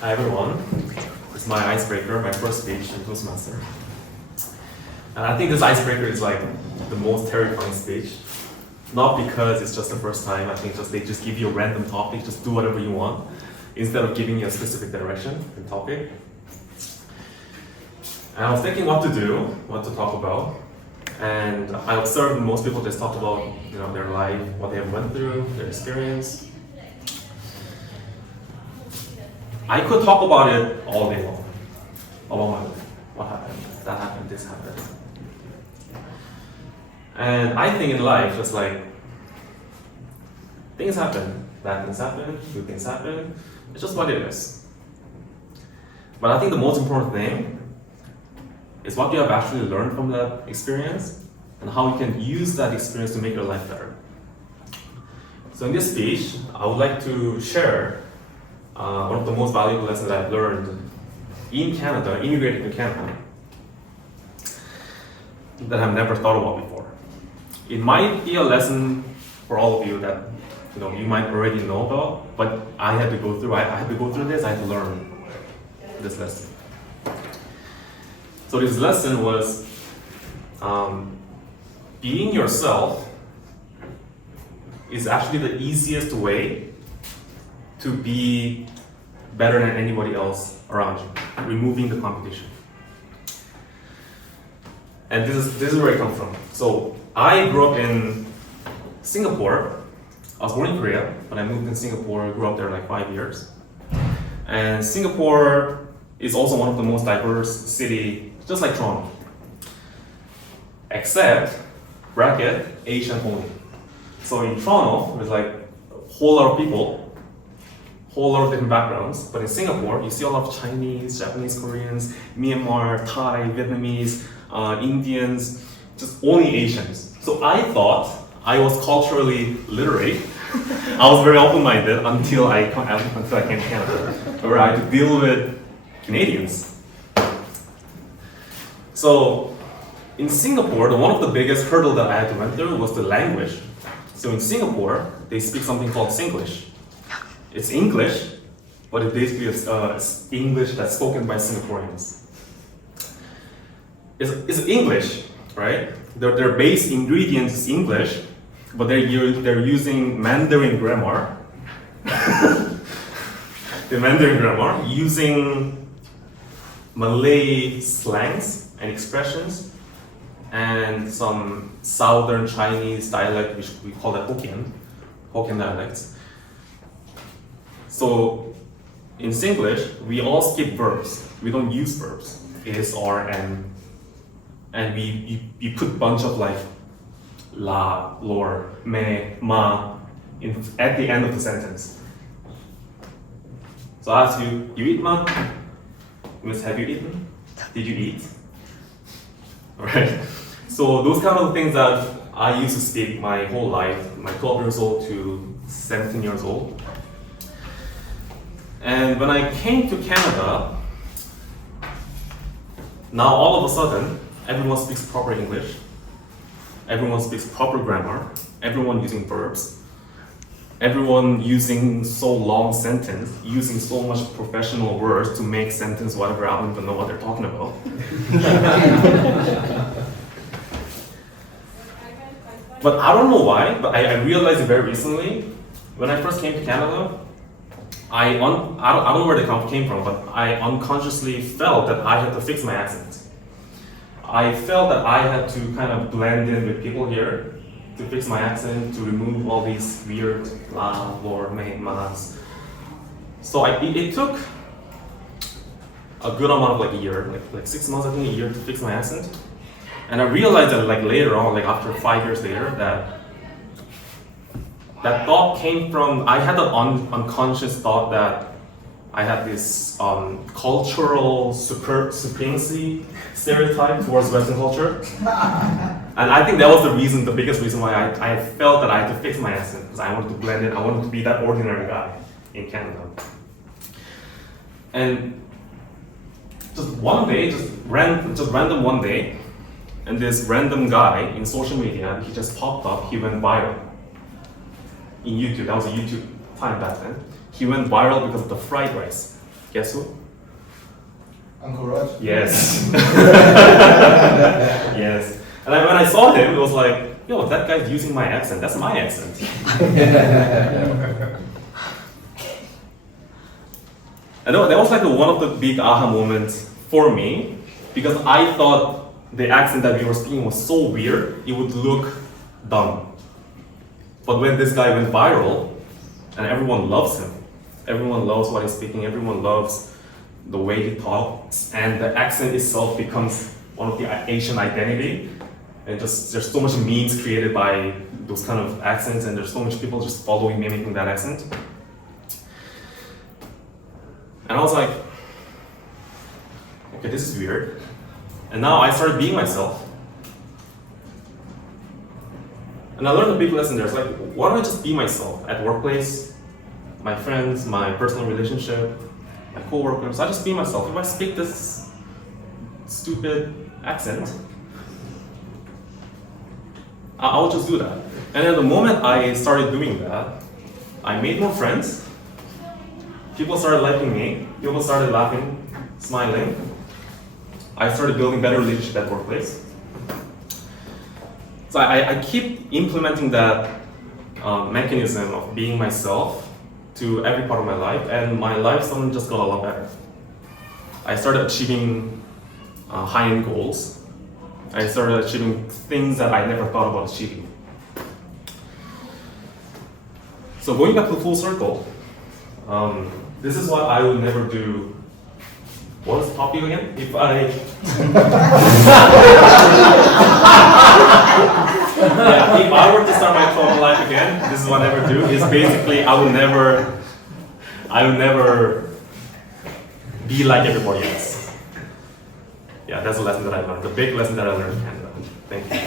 Hi everyone, it's my icebreaker, my first speech in Toastmaster. And I think this icebreaker is like the most terrifying speech. Not because it's just the first time, I think they just give you a random topic, just do whatever you want, instead of giving you a specific direction and topic. And I was thinking what to do, what to talk about. And I observed most people just talk about their life, what they have went through, their experience. I could talk about it all day long, about my life. What happened? That happened, this happened. And I think in life, just like things happen, bad things happen, good things happen. It's just what it is. But I think the most important thing is what you have actually learned from that experience and how you can use that experience to make your life better. So in this speech, I would like to share one of the most valuable lessons I've learned in Canada, immigrating to Canada, that I've never thought about before. It might be a lesson for all of you that you might already know about, but I had to go through. I had to go through this. I had to learn this lesson. So this lesson was being yourself is actually the easiest way to be better than anybody else around you, removing the competition. And this is where it comes from. So I grew up in Singapore. I was born in Korea, but I moved in Singapore. I grew up there like 5 years. And Singapore is also one of the most diverse city, just like Toronto. Except, bracket, Asian only. So in Toronto, there's like a whole lot of people, whole lot of different backgrounds. But in Singapore, you see a lot of Chinese, Japanese, Koreans, Myanmar, Thai, Vietnamese, Indians, just only Asians. So I thought I was culturally literate. I was very open-minded until I came to Canada, where I had to deal with Canadians. So in Singapore, one of the biggest hurdle that I had to went through was the language. So in Singapore, they speak something called Singlish. It's English, but it basically is English that's spoken by Singaporeans. It's English, right? Their base ingredients is English, but they're using Mandarin grammar. The Mandarin grammar using Malay slangs and expressions and some Southern Chinese dialect, which we call that Hokkien dialects. So in Singlish, we all skip verbs. We don't use verbs. Is, are, and we put a bunch of like la, lor, me, ma at the end of the sentence. So I ask you, you eat ma? Miss, have you eaten? Did you eat? Right? So those kind of things that I used to speak my whole life, my 12 years old to 17 years old. And when I came to Canada, now all of a sudden, everyone speaks proper English, everyone speaks proper grammar, everyone using verbs, everyone using so long sentence, using so much professional words to make sentence whatever, I don't even know what they're talking about. But I don't know why, but I realized it very recently. When I first came to Canada, I don't know where the came from, but I unconsciously felt that I had to fix my accent. I felt that I had to kind of blend in with people here to fix my accent, to remove all these weird la, lor, me, mas. So it took a good amount of like a year, like 6 months, I think a year to fix my accent. And I realized that like later on, like after 5 years later, that thought came from, I had an unconscious thought that I had this cultural supremacy stereotype towards Western culture. And I think that was the biggest reason why I felt that I had to fix my accent, because I wanted to blend in, I wanted to be that ordinary guy in Canada. And just one day, just random one day, and this random guy in social media, he just popped up, he went viral. In YouTube, that was a YouTube time back then. He went viral because of the fried rice. Guess who? Uncle Raj? Yes. Yes. And when I saw him, it was like, yo, that guy's using my accent. That's my accent. And that was like one of the big aha moments for me, because I thought the accent that we were speaking was so weird, it would look dumb. But when this guy went viral, and everyone loves him, everyone loves what he's speaking, everyone loves the way he talks, and the accent itself becomes one of the Asian identity. And just there's so much memes created by those kind of accents, and there's so much people just following, mimicking that accent. And I was like, okay, this is weird. And now I started being myself. And I learned a big lesson there. It's like, why don't I just be myself at workplace, my friends, my personal relationship, my co-workers. I just be myself. If I speak this stupid accent, I'll just do that. And at the moment I started doing that, I made more friends. People started liking me. People started laughing, smiling. I started building better relationships at workplace. So I keep implementing that mechanism of being myself to every part of my life, and my life suddenly just got a lot better. I started achieving high-end goals. I started achieving things that I never thought about achieving. So going back to full circle, this is what I would never do. What was the topic again? If I if I were to start my corporate life again, this is what I never do. Is basically I would never be like everybody else. Yeah, that's a lesson that I learned. The big lesson that I learned in Canada. Thank you.